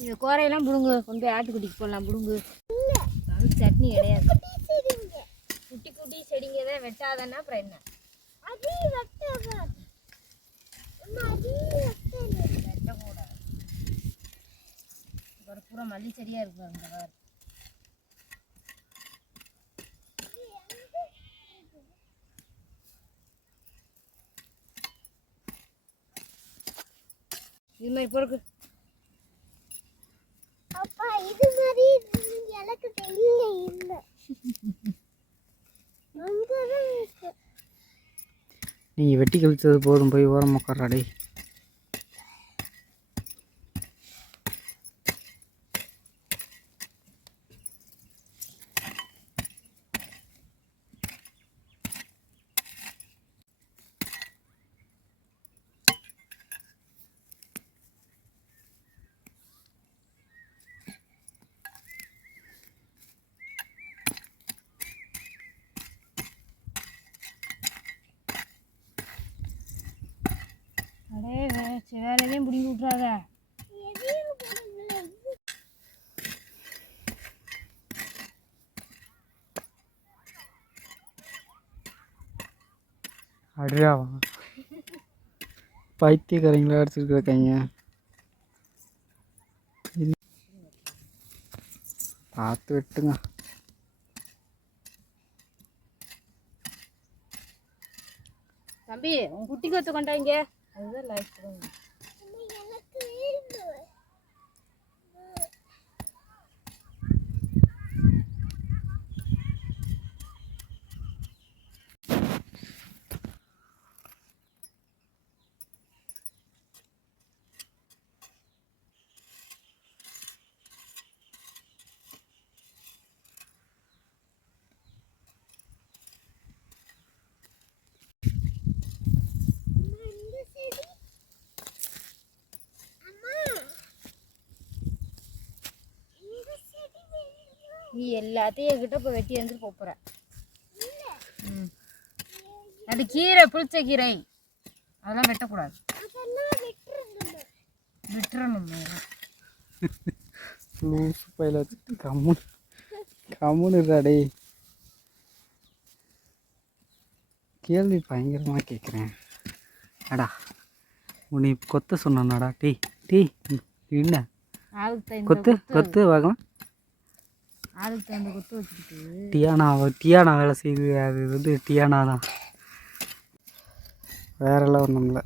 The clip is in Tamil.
இந்த கோரையெல்லாம் பிடுங்கு. கொண்டு போய் ஆட்டுக்குட்டிக்கு போடலாம் பிடுங்கு. அது சட்னி கிடையாது. குட்டி குட்டி செடிங்க தான் வெட்டாதன்னா அப்புறம் என்ன? வெட்டக்கூடாது ஒரு பூரா மல்லி செடியாக இருக்கு அந்த இந்த இது மாதிரி பொறுக்கு. அப்பா இது மாதிரி எனக்கு தெரியல இல்லை. அங்கதான் நீங்கள் வெட்டி கழிச்சது போதும் போய் ஓரம் உட்காராடே அடே வே- சரி, வேலையதையும் பிடிங்கி விட்றாத அடியாவா பைத்தியக்காரங்களா அடிச்சுட்டு இருக்காங்க. பார்த்து வெட்டுங்க. தம்பி உன் குட்டி கொத்து கொண்டாங்க. அதுதான் லைஃப் நீ எல்லாத்தையும் என்கிட்ட இப்போ வெட்டி வந்துட்டு போப்புற ம். அது கீரை புளிச்ச கீரை. அதெல்லாம் வெட்டக்கூடாது. விட்டுறணும் லூசு பையில வச்சுட்டு கம்முன்னு கம்முன்னு இருடா கேள்வி பயங்கரமாக கேட்குறேன் அடா உன்னை கொத்த சொன்னாடா டேய் டேய் என்ன? கொத்து கொத்து. பார்க்கலாம் ஆளுக்கு தகுந்த கொத்து வச்சுக்கிட்டு. டியானா டியானா வேலை செய்யுது அது வந்து டியானா தான் வேறெல்லாம் ஒன்றும் இல்லை.